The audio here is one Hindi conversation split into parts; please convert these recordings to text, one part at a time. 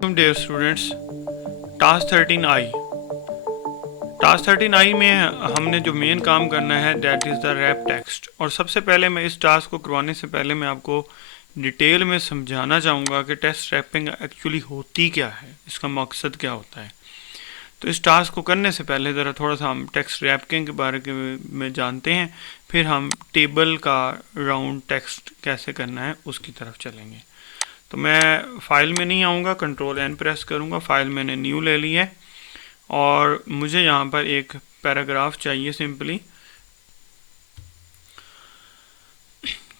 Dear students, टास्क 13 आई। टास्क 13 आई में हमने जो मेन काम करना है that is the wrap text. और सबसे पहले मैं इस टास्क को करवाने से पहले मैं आपको डिटेल में समझाना चाहूँगा कि टेक्स्ट रैपिंग एक्चुअली होती क्या है, इसका मकसद क्या होता है। तो इस टास्क को करने से पहले ज़रा थोड़ा सा हम टेक्स्ट रैपिंग के बारे में जानते हैं, फिर हम टेबल का राउंड टेक्स्ट कैसे करना है उसकी तरफ चलेंगे। तो मैं फाइल में नहीं आऊँगा, कंट्रोल N प्रेस करूँगा। फाइल मैंने न्यू ले ली है और मुझे यहाँ पर एक पैराग्राफ चाहिए सिंपली।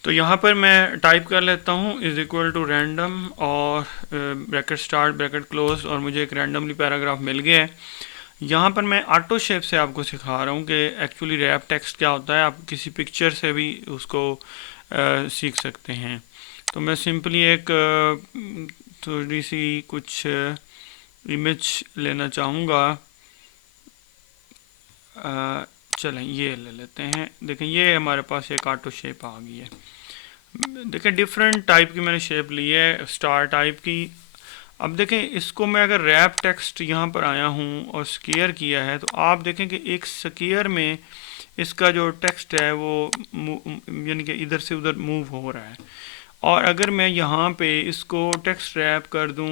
तो यहाँ पर मैं टाइप कर लेता हूँ इज़ इक्वल टू रैंडम और ब्रैकेट स्टार्ट ब्रैकेट क्लोज, और मुझे एक रैंडमली पैराग्राफ मिल गया है। यहाँ पर मैं ऑटो शेप से आपको सिखा रहा हूँ कि एक्चुअली रैप टेक्स्ट क्या होता है। आप किसी पिक्चर से भी उसको सीख सकते हैं। तो मैं सिंपली एक थोड़ी सी कुछ इमेज लेना चाहूँगा। चलें ये ले लेते हैं। देखें ये हमारे पास एक ऑटो शेप आ गई है। देखें डिफरेंट टाइप की मैंने शेप ली है, स्टार टाइप की। अब देखें इसको मैं अगर रैप टेक्स्ट यहाँ पर आया हूँ और स्केयर किया है, तो आप देखें कि एक स्केयर में इसका जो टेक्स्ट है वो यानी कि इधर से उधर मूव हो रहा है। और अगर मैं यहाँ पे इसको टेक्स्ट रैप कर दूँ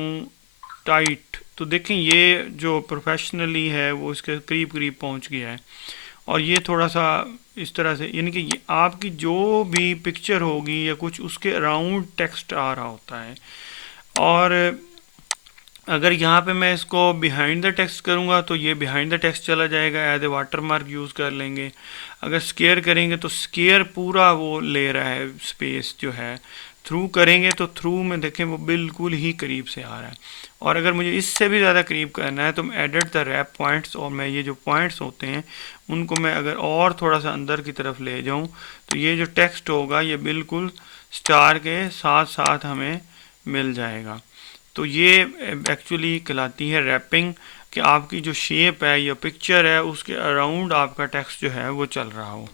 टाइट, तो देखें ये जो प्रोफेशनली है वो इसके करीब करीब पहुँच गया है। और ये थोड़ा सा इस तरह से, यानी कि ये आपकी जो भी पिक्चर होगी या कुछ उसके अराउंड टेक्स्ट आ रहा होता है। और अगर यहाँ पे मैं इसको बिहाइंड द टेक्स्ट करूँगा तो ये बिहाइंड द टेक्स्ट चला जाएगा, as a watermark use कर लेंगे। अगर स्केयर करेंगे तो स्केयर पूरा वो ले रहा है स्पेस जो है। थ्रू करेंगे तो थ्रू में देखें वो बिल्कुल ही करीब से आ रहा है। और अगर मुझे इससे भी ज़्यादा करीब करना है तो मैं एडिट द रैप पॉइंट्स, और मैं ये जो पॉइंट्स होते हैं उनको मैं अगर और थोड़ा सा अंदर की तरफ ले जाऊँ तो ये जो टेक्स्ट होगा ये बिल्कुल स्टार के साथ साथ हमें मिल जाएगा। तो ये एक्चुअली कहलाती है रैपिंग, कि आपकी जो शेप है या पिक्चर है उसके अराउंड आपका टेक्स्ट जो है वो चल रहा हो।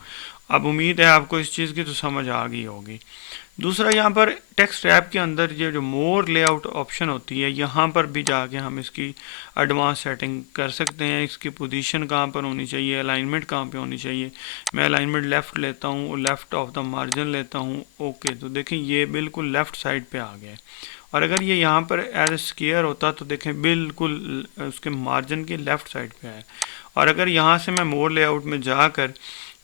अब उम्मीद है आपको इस चीज़ की तो समझ आ गई होगी। दूसरा, यहाँ पर टेक्स्ट रैप के अंदर ये जो मोर लेआउट ऑप्शन होती है, यहाँ पर भी जाके हम इसकी एडवांस सेटिंग कर सकते हैं। इसकी पोजीशन कहाँ पर होनी चाहिए, अलाइनमेंट कहाँ पे होनी चाहिए। मैं अलाइनमेंट लेफ़्ट लेता हूँ, लेफ़्ट ऑफ द मार्जिन लेता हूँ। ओके, तो देखें ये बिल्कुल लेफ़्ट साइड पे आ गया है। और अगर ये यहाँ पर एज ए स्केयर होता तो देखें बिल्कुल उसके मार्जिन के लेफ़्ट साइड पे है। और अगर यहाँ से मैं मोर लेआउट में जाकर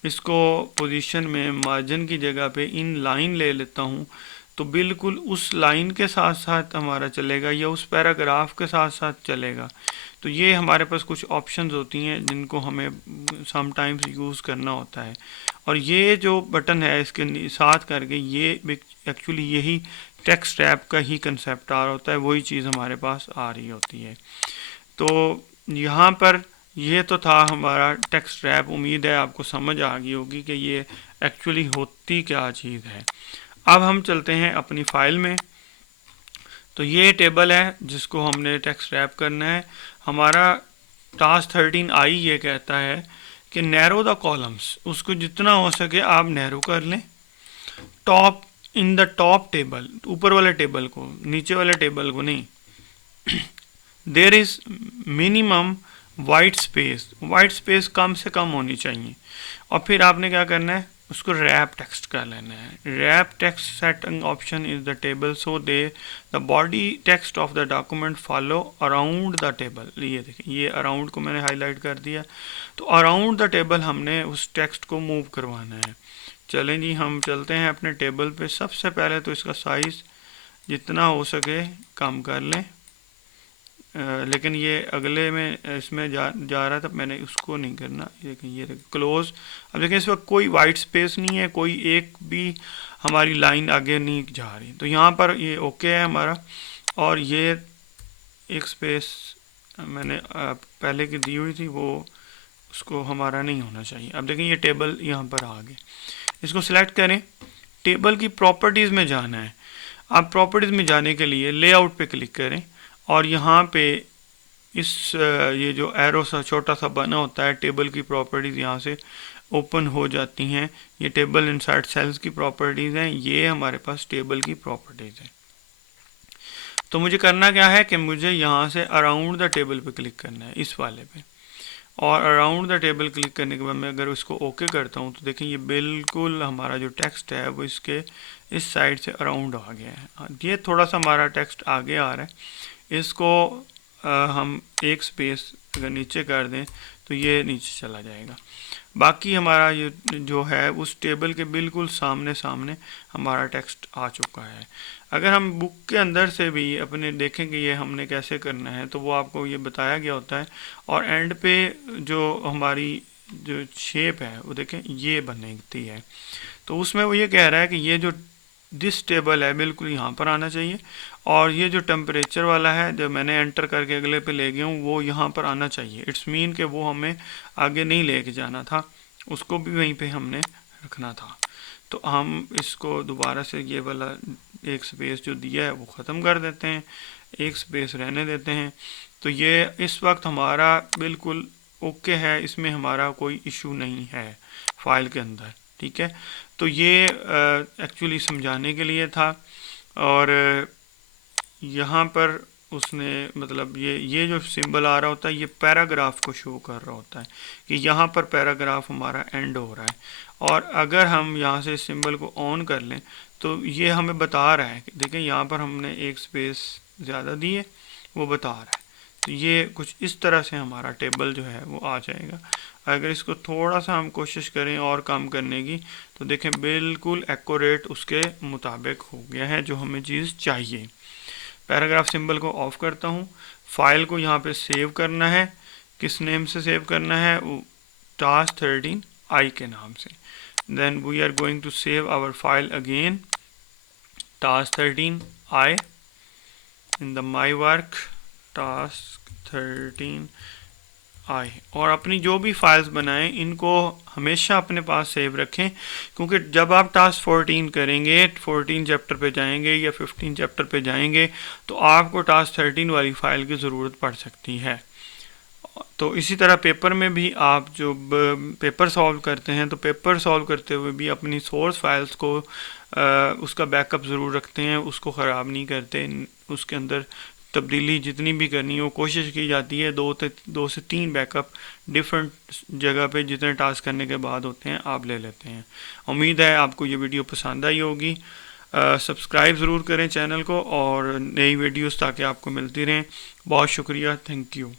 इसको पोजीशन में मार्जिन की जगह पे इन लाइन ले लेता हूँ, तो बिल्कुल उस लाइन के साथ साथ हमारा चलेगा या उस पैराग्राफ के साथ साथ चलेगा। तो ये हमारे पास कुछ ऑप्शंस होती हैं जिनको हमें समटाइम्स यूज़ करना होता है। और ये जो बटन है इसके साथ करके ये एक्चुअली यही टेक्स्ट रैप का ही कंसेप्ट आ रहा होता है, वही चीज़ हमारे पास आ रही होती है। तो यहाँ पर ये तो था हमारा टेक्स्ट रैप। उम्मीद है आपको समझ आ गई होगी कि ये एक्चुअली होती क्या चीज़ है। अब हम चलते हैं अपनी फाइल में। तो ये टेबल है जिसको हमने टेक्स्ट रैप करना है। हमारा टास्क 13 आई ये कहता है कि नैरो द कॉलम्स, उसको जितना हो सके आप नैरो कर लें। Top in the top table, ऊपर वाले टेबल को, नीचे वाले टेबल को नहीं। There is minimum white space कम से कम होनी चाहिए। और फिर आपने क्या करना है, उसको रैप टेक्स्ट कर लेना है। Wrap text setting option is the table so they the body text of the document follow around the table. ये देखिए ये अराउंड को मैंने हाईलाइट कर दिया। तो अराउंड द टेबल हमने उस टेक्स्ट को मूव करवाना है। चलें जी, हम चलते हैं अपने टेबल पे। सबसे पहले तो इसका साइज़ जितना हो सके कम कर लें। लेकिन ये अगले में इसमें जा रहा था, मैंने उसको नहीं करना। ये क्लोज। अब देखिए इस वक्त कोई वाइट स्पेस नहीं है, कोई एक भी हमारी लाइन आगे नहीं जा रही। तो यहाँ पर ये ओके है हमारा। और ये एक स्पेस मैंने पहले की दी हुई थी, वो उसको हमारा नहीं होना चाहिए। अब देखें ये टेबल यहाँ पर आ गए। इसको सिलेक्ट करें, टेबल की प्रॉपर्टीज़ में जाना है। आप प्रॉपर्टीज़ में जाने के लिए लेआउट पे क्लिक करें और यहाँ पे इस ये जो एरो सा छोटा सा बना होता है, टेबल की प्रॉपर्टीज़ यहाँ से ओपन हो जाती हैं। ये टेबल इनसाइड सेल्स की प्रॉपर्टीज़ हैं, ये हमारे पास टेबल की प्रॉपर्टीज़ हैं। तो मुझे करना क्या है कि मुझे यहाँ से अराउंड द टेबल पे क्लिक करना है, इस वाले पे। और अराउंड द टेबल क्लिक करने के बाद मैं अगर इसको ओके करता हूँ तो देखें ये बिल्कुल हमारा जो टेक्स्ट है वो इसके इस साइड से अराउंड आ गया है। ये थोड़ा सा हमारा टेक्स्ट आगे आ रहा है। इसको हम एक स्पेस अगर नीचे कर दें तो ये नीचे चला जाएगा। बाकी हमारा ये जो है उस टेबल के बिल्कुल सामने सामने हमारा टेक्स्ट आ चुका है। अगर हम बुक के अंदर से भी अपने देखेंगे ये हमने कैसे करना है तो वो आपको ये बताया गया होता है। और एंड पे जो हमारी जो शेप है वो देखें ये बनती है। तो उसमें वो ये कह रहा है कि ये जो दिस टेबल है बिल्कुल यहाँ पर आना चाहिए, और ये जो टेम्परेचर वाला है जो मैंने एंटर करके अगले पे ले गया हूँ वो यहाँ पर आना चाहिए। इट्स मीन कि वो हमें आगे नहीं लेके जाना था, उसको भी वहीं पे हमने रखना था। तो हम इसको दोबारा से ये वाला एक स्पेस जो दिया है वो ख़त्म कर देते हैं, एक स्पेस रहने देते हैं। तो ये इस वक्त हमारा बिल्कुल ओके है, इसमें हमारा कोई इशू नहीं है फाइल के अंदर, ठीक है। तो ये एक्चुअली समझाने के लिए था। और यहाँ पर उसने मतलब ये जो सिंबल आ रहा होता है ये पैराग्राफ को शो कर रहा होता है कि यहाँ पर पैराग्राफ हमारा एंड हो रहा है। और अगर हम यहाँ से सिंबल को ऑन कर लें तो ये हमें बता रहा है कि देखें यहाँ पर हमने एक स्पेस ज़्यादा दी है, वो बता रहा है। तो ये कुछ इस तरह से हमारा टेबल जो है वो आ जाएगा। अगर इसको थोड़ा सा हम कोशिश करें और काम करने की तो देखें बिल्कुल एक्यूरेट उसके मुताबिक हो गया है जो हमें चीज़ चाहिए। पैराग्राफ सिंबल को ऑफ करता हूँ। फाइल को यहाँ पे सेव करना है, किस नेम से सेव करना है, टास्क 13 आई के नाम से। Then we are going to save our file again task 13 I in the my work task 13 I. और अपनी जो भी फाइल्स बनाएं इनको हमेशा अपने पास सेव रखें, क्योंकि जब आप टास्क 14 करेंगे 14 चैप्टर पे जाएंगे या 15 चैप्टर पे जाएंगे तो आपको टास्क 13 वाली फ़ाइल की ज़रूरत पड़ सकती है। तो इसी तरह पेपर में भी आप जो पेपर सॉल्व करते हैं तो पेपर सॉल्व करते हुए भी अपनी सोर्स फाइल्स को उसका बैकअप ज़रूर रखते हैं, उसको ख़राब नहीं करते। उसके अंदर तब्दीली जितनी भी करनी हो कोशिश की जाती है, 2 से 3 बैकअप डिफरेंट जगह पे जितने टास्क करने के बाद होते हैं आप ले लेते हैं। उम्मीद है आपको ये वीडियो पसंद आई होगी। सब्सक्राइब ज़रूर करें चैनल को और नई वीडियोस ताकि आपको मिलती रहें। बहुत शुक्रिया, थैंक यू।